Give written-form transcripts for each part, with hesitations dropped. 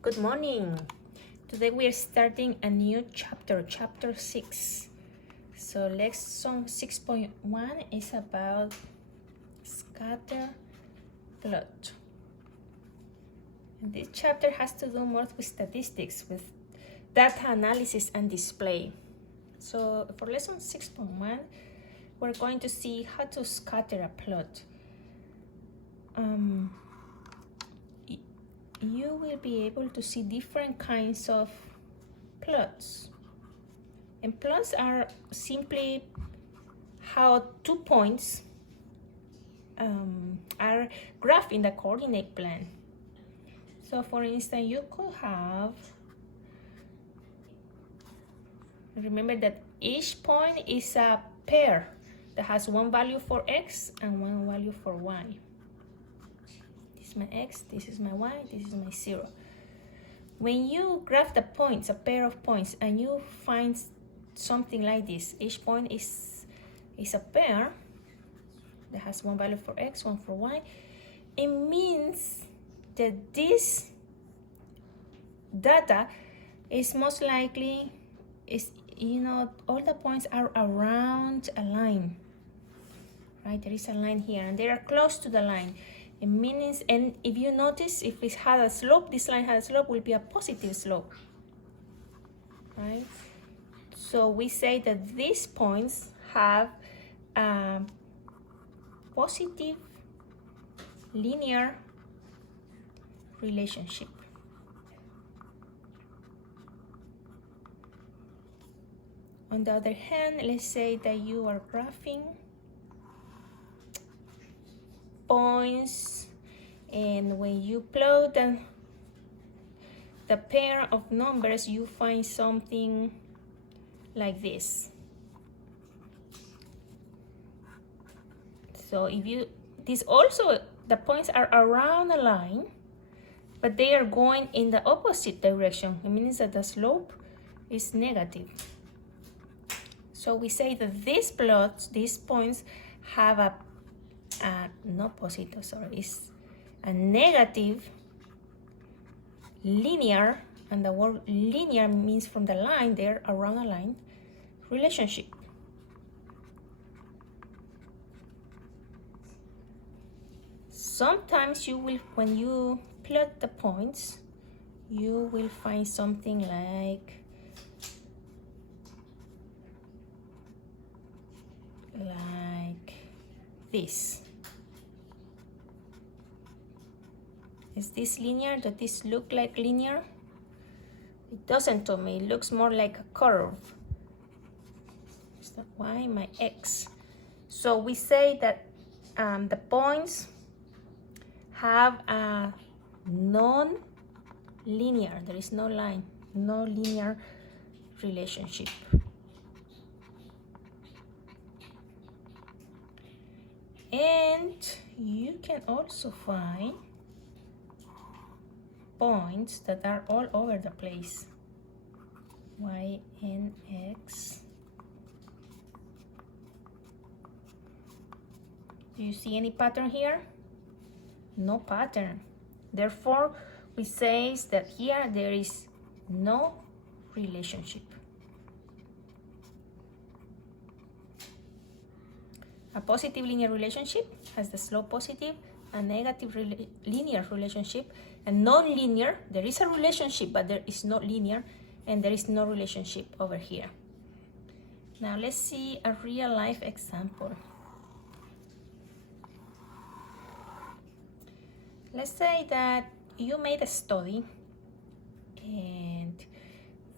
Good morning. Today we are starting a new chapter, chapter 6. So lesson 6.1 is about scatter plot. And this chapter has to do more with statistics, with data analysis and display. So for lesson 6.1, we're going to see how to scatter a plot. You will be able to see different kinds of plots. And plots are simply how 2 points are graphed in the coordinate plane. So for instance, you could have, remember that each point is a pair that has one value for x and one value for y. This is my x, this is my y, this is my 0. When you graph the points, a pair of points, and you find something like this, each point is a pair that has one value for x, one for y, it means that this data is most likely all the points are around a line, right? There is a line here and they are close to the line. It means, and if you notice, if it had a slope, this line has a slope, will be a positive slope, right? So we say that these points have a positive linear relationship. On the other hand, let's say that you are graphing points, and when you plot the pair of numbers, you find something like this. So this also, the points are around a line, but they are going in the opposite direction. It means that the slope is negative. So we say that these plots, these points have it's a negative linear, and the word linear means from the line, they're around a line relationship. Sometimes you will, when you plot the points, you will find something like this. Is this linear? Does this look like linear? It doesn't to me. It looks more like a curve. Is that y, my x? So we say that the points have a non-linear, there is no line, no linear relationship. And you can also find points that are all over the place. Y and x. Do you see any pattern here? No pattern. Therefore, we say that here there is no relationship. A positive linear relationship has the slope positive, a negative linear relationship, and non-linear, there is a relationship, but there is no linear, and there is no relationship over here. Now let's see a real life example. Let's say that you made a study and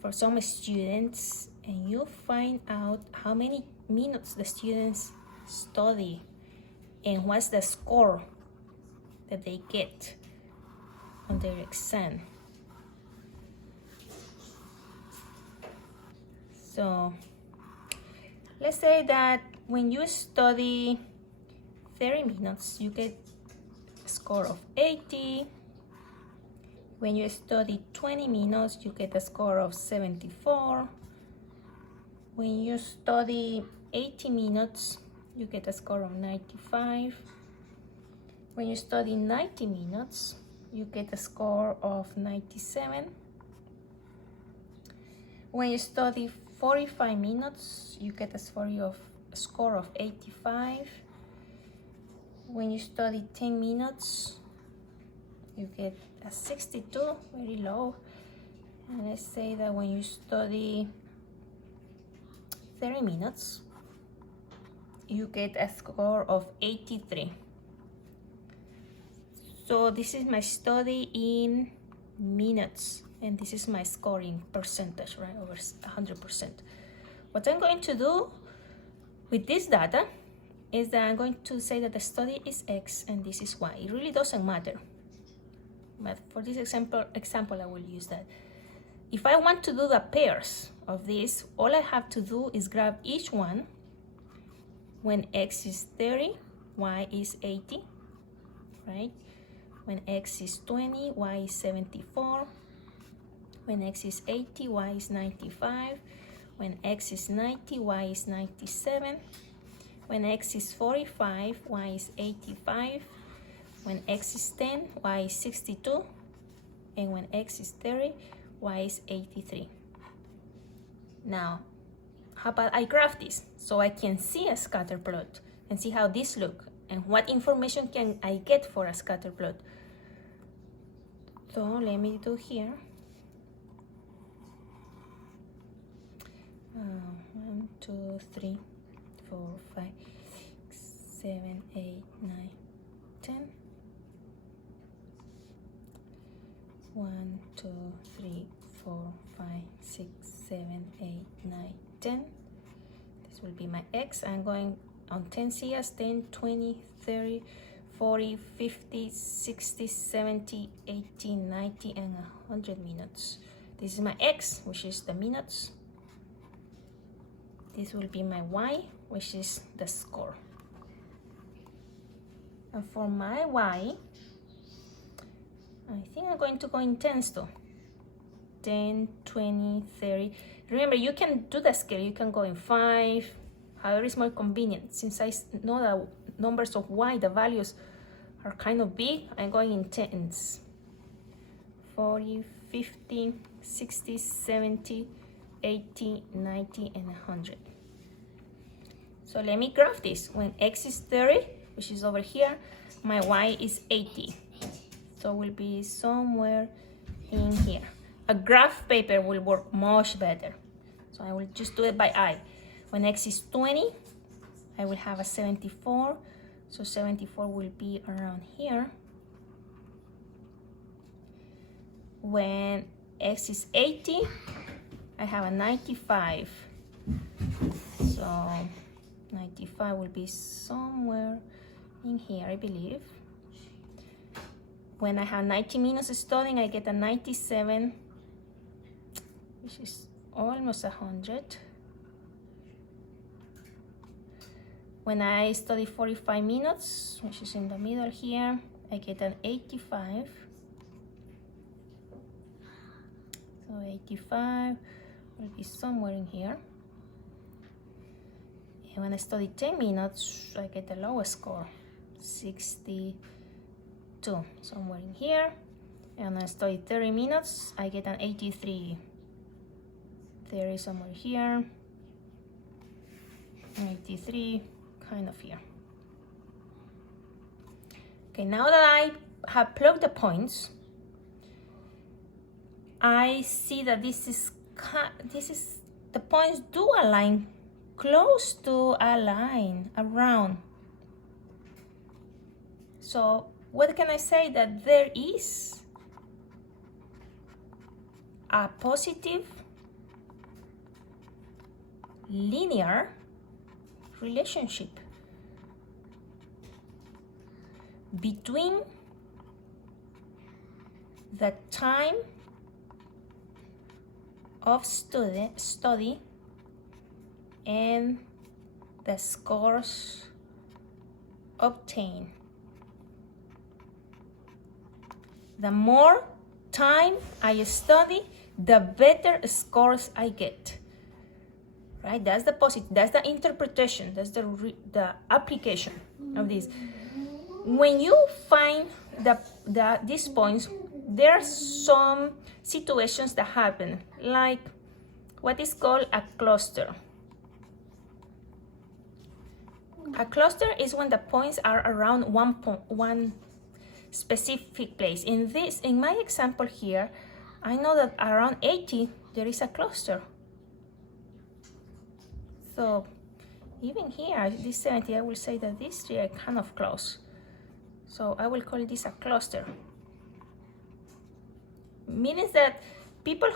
for some students, and you find out how many minutes the students study and what's the score that they get on their exam. So let's say that when you study 30 minutes, you get a score of 80. When you study 20 minutes, you get a score of 74. When you study 80 minutes, you get a score of 95. When you study 90 minutes, you get a score of 97. When you study 45 minutes, you get a score of 85. When you study 10 minutes, you get a 62, very low. And let's say that when you study 30 minutes, you get a score of 83. So this is my study in minutes, and this is my scoring percentage, right, over 100%. What I'm going to do with this data is that I'm going to say that the study is X and this is Y. It really doesn't matter, but for this example I will use that. If I want to do the pairs of this, all I have to do is grab each one when X is 30, Y is 80, right? When X is 20, Y is 74. When X is 80, Y is 95. When X is 90, Y is 97. When X is 45, Y is 85. When X is 10, Y is 62. And when X is 30, Y is 83. Now, how about I graph this so I can see a scatter plot and see how this look and what information can I get for a scatter plot. So let me do here. 1, 2, 3, 4, 5, 6, 7, 8, 9, 10. 1, 2, 3, 4, 5, 6, 7, 8, 9, 10. This will be my X. I'm going on 10 CS, 10, 20, 30, 40, 50, 60, 70, 80, 90, and 100 minutes. This is my X, which is the minutes. This will be my Y, which is the score. And for my Y, I think I'm going to go in tens though. 10, 20, 30. Remember, you can do the scale. You can go in 5, however is more convenient. Since I know the numbers of Y, the values are kind of big, I'm going in tens. 40, 50, 60, 70, 80, 90, and 100. So let me graph this. When X is 30, which is over here, my Y is 80. So will be somewhere in here. A graph paper will work much better. So I will just do it by eye. When X is 20, I will have a 74. So 74 will be around here. When X is 80, I have a 95. So 95 will be somewhere in here, I believe. When I have 90 minutes studying, I get a 97, which is almost 100. When I study 45 minutes, which is in the middle here, I get an 85. So 85 will be somewhere in here. And when I study 10 minutes, I get the lowest score, 62, somewhere in here. And when I study 30 minutes, I get an 83. 30 somewhere here, 83, kind of here. Okay, now that I have plugged the points, I see that this is the points do align close to a line around. So what can I say? That there is a positive linear relationship between the time of study and the scores obtained. The more time I study, the better scores I get. Right? That's the positive. That's the interpretation. That's the application of this. When you find these points, there are some situations that happen, like what is called a cluster. A cluster is when the points are around one specific place. In my example here, I know that around 80 there is a cluster. So even here, this 70, I will say that these three are kind of close. So I will call this a cluster. Meaning that people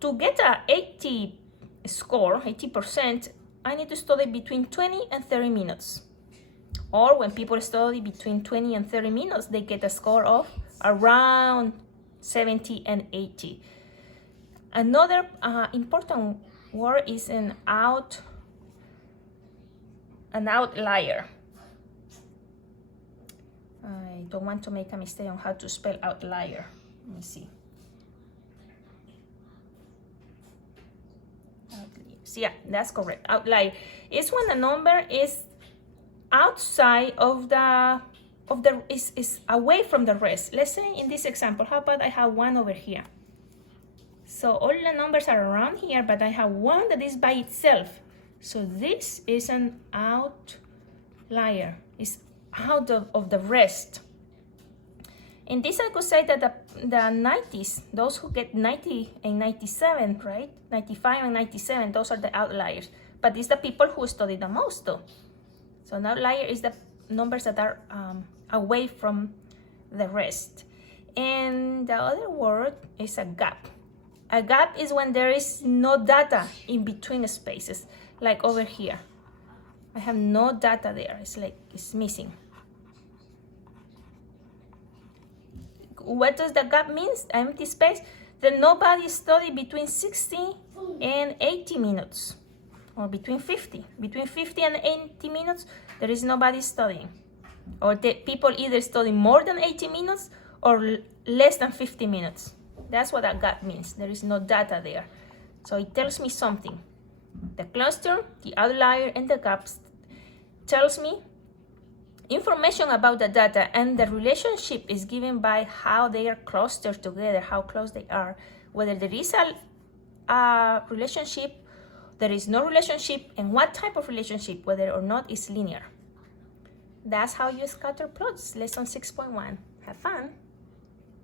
to get a 80 score, 80%, I need to study between 20 and 30 minutes. Or when people study between 20 and 30 minutes, they get a score of around 70 and 80. Another important word is an outlier. I don't want to make a mistake on how to spell outlier. Let me see. Yeah, that's correct. Outlier is when a number is outside of is away from the rest. Let's say in this example, how about I have one over here? So all the numbers are around here, but I have one that is by itself. So this is an outlier. It's out of the rest. In this, I could say that the 90s, those who get 90 and 97, right? 95 and 97, those are the outliers. But it's the people who study the most, though. So an outlier is the numbers that are away from the rest. And the other word is a gap. A gap is when there is no data in between spaces, like over here. I have no data there. It's like it's missing. What does the gap mean? Empty space. Then nobody studied between 60 and 80 minutes, or between 50. Between 50 and 80 minutes, there is nobody studying. Or the people either study more than 80 minutes or less than 50 minutes. That's what a gap means. There is no data there. So it tells me something. The cluster, the outlier, and the gaps tells me information about the data, and the relationship is given by how they are clustered together, how close they are. Whether there is a relationship, there is no relationship, and what type of relationship, whether or not it's linear. That's how you scatter plots. Lesson 6.1. Have fun.